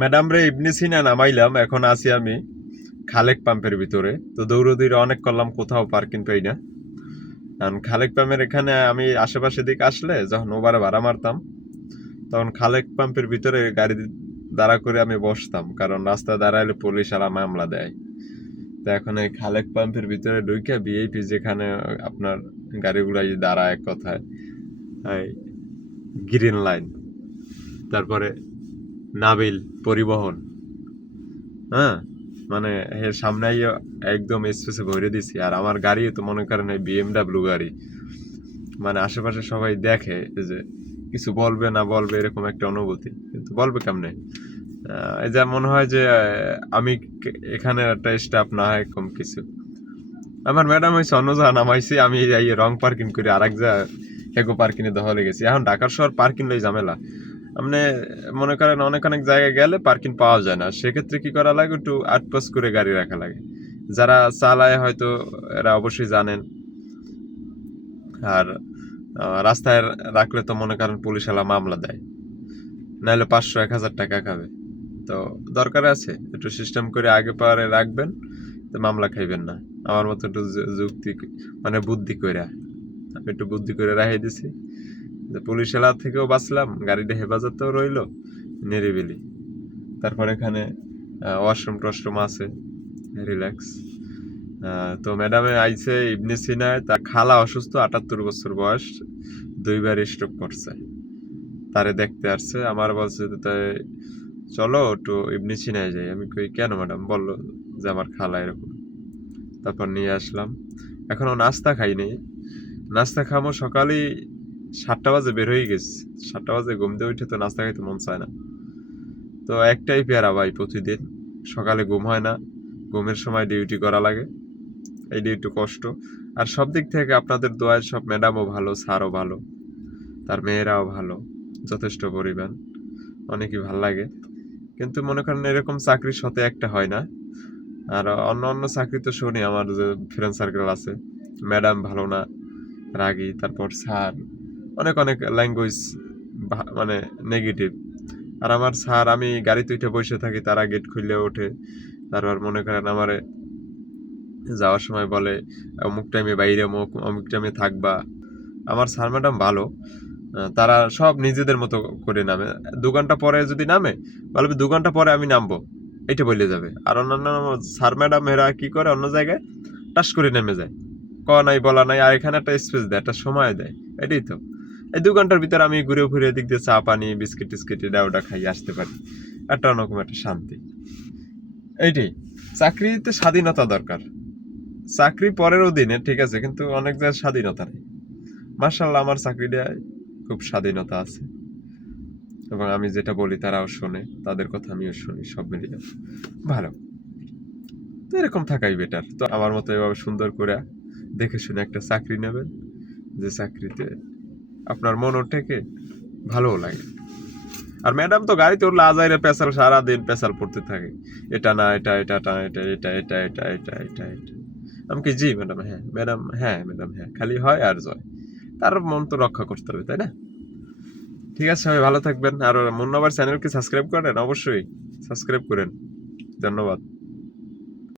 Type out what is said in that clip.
Madam রে, ইবনে সিনা নামাইলাম, এখন আছি আমি খালেক পাম্পের ভিতরে। তো দৌড়দৌড়ি অনেক করলাম, কোথাও পার্কিং পাই না। কারণ খালেক পাম্পের এখানে আমি আশেপাশে দিকে আসলে যখন ওবারে ভাড়া মারতাম, তখন খালেক পাম্পের ভিতরে গাড়ি দাঁড়া করে আমি বসতাম, কারণ রাস্তা দাঁড়াইলে পুলিশ আর মামলা দেয়। তো এখন এই খালেক পাম্পের ভিতরে ঢুকে বিএপি যেখানে আপনার গাড়িগুলো দাঁড়ায় এক কথায় গ্রিন লাইন। তারপরে নাবিল, পরিবহন। হ্যাঁ? মানে এর সামনে একদম স্পেসে ভরে দিছি। আর আমার গাড়ি তো মনে করেন বিএমডাব্লিউ গাড়ি। মানে আশেপাশে সবাই দেখে যে কিছু বলবে না বলবে এরকম একটা অনুভূতি। কিন্তু বলবে কেমনে? যে মনে হয় যে আমি এখানে একটা স্টাফ না হয় কম কিছু। আমার ম্যাডাম হয়েছে অন্য জায়গা নামাইছি, আমি রং পার্কিং করে এক জায়গা হেগো পার্কিং এ দহলে গেছি। এখন ঢাকার শহর পার্কিং লই ঝামেলা। আপনি মনে করেন অনেক অনেক জায়গায় গেলে পার্কিং পাওয়া যায় না। সেক্ষেত্রে কি করা লাগে? একটু আটপাস করে গাড়ি রাখা লাগে। যারা চালায় হয়তো এরা অবশ্যই জানেন। আর রাস্তায় রাখলে তো মনে করেন পুলিশ এলা মামলা দেয়। নাহলে পাঁচশো, এক হাজার টাকা খাবে। তো দরকার আছে। একটু সিস্টেম করে আগে পারে রাখবেন, তো মামলা খাইবেন না। আমার মতো একটু যুক্তি মানে বুদ্ধি করে আমি একটু বুদ্ধি করে রাখাই দিছি। পুলিশ এলা থেকেও বাঁচলাম, গাড়িটা হেফাজতেও রইল নিরিবিলি তারপর এখানে ওয়াশরুম টশরুম আছে রিল্যাক্স তো ম্যাডামে আইছে ইবনে সিনায়, তার খালা অসুস্থ, আটাত্তর বছর বয়স, দুইবার স্ট্রোক করছে। তারে দেখতে আসছে, আমার বলছে তাই চলো একটু ইবনে সিনায় যাই। আমি কই, কেন ম্যাডাম বলল যে, আমার খালা এরকম। তারপর নিয়ে আসলাম। এখনও নাস্তা খাইনি নাস্তা খামো সকালেই সাতটা বাজে বের হয়ে গেছি। সাতটা বাজে ঘুম দিয়ে উঠে তো নাস্তা খাইতে মন চায় না। তো একটাই পেয়ারা ভাই প্রতিদিন। সকালে ঘুম হয় না, ঘুমের সময় ডিউটি করা লাগে। এই ডিউটি কষ্ট। আর সব দিক থেকে আপনাদের দোয়ায় সব ম্যাডামও ভালো স্যারও ভালো। তার মেয়েরাও ভালো, যথেষ্ট পরিমাণ। অনেকই ভালো লাগে। কিন্তু মনে করেন এরকম চাকরির সাথে একটা হয় না। আর অন্য অন্য চাকরি তো শুনি, আমার যে ফ্রেন্ড সার্কেল আছে। ম্যাডাম ভালো না, রাগী, তারপর স্যার অনেক অনেক ল্যাঙ্গুয়েজ মানে নেগেটিভ আর আমার স্যার, আমি গাড়িতে উঠে বসে থাকি, তারা গেট খুললে ওঠে। তারপর মনে করেন আমারে যাওয়ার সময় বলে, অমুক টাইমে বাইরে, অমুক অমুক টাইমে থাকবা। আমার স্যার ম্যাডাম ভালো। তারা সব নিজেদের মতো করে নামে। দু ঘণ্টা পরে যদি নামে বলবে দু ঘণ্টা পরে আমি নামবো। এটা বলে যাবে। আর অন্যান্য স্যার ম্যাডাম এরা কী করে, অন্য জায়গায় টাস করে নেমে যায়। ক নাই, বলা নাই, আর এখানে একটা স্পেস দেয়, একটা সময় দেয়। এটাই তো। এই দু ঘণ্টার ভিতরে আমি ঘুরে ঘুরে এদিক দিয়ে চা, পানি, বিস্কিট টিস্কিট এটা ওটা খাই আসতে পারি। একটা অন্যরকম একটা শান্তি। এইটাই। চাকরিতে স্বাধীনতা দরকার। চাকরি পরের অধীনে ঠিক আছে, কিন্তু অনেক জায়গায় স্বাধীনতা নেই। মার্শাল্লাহ আমার চাকরিটায় খুব স্বাধীনতা আছে। এবং আমি যেটা বলি, তারাও শোনে, তাদের কথা আমিও শুনি, সব মিলিয়ে। ভালো। তো এরকম থাকাই বেটার তো আমার মতো এভাবে সুন্দর করে দেখে শুনে একটা চাকরি নেবেন। যে চাকরিতে আপনার মন থেকে ভালোও লাগে। আর ম্যাডাম তো গাড়িতে উঠলে আজাইরে পেশাল সারাদিন পেশাল পড়তে থাকে। এটা না, এটা এটা না এটা এটা এটা এটা এটা এটা এটা। আমি কি জি, ম্যাডাম? হ্যাঁ ম্যাডাম হ্যাঁ ম্যাডাম হ্যাঁ খালি হয় আর জয়। তার মন তো রক্ষা করতে হবে, তাই না? ঠিক আছে, সবাই ভালো থাকবেন। আর মুন্নাবার চ্যানেলকে সাবস্ক্রাইব করেন, অবশ্যই সাবস্ক্রাইব করেন। ধন্যবাদ।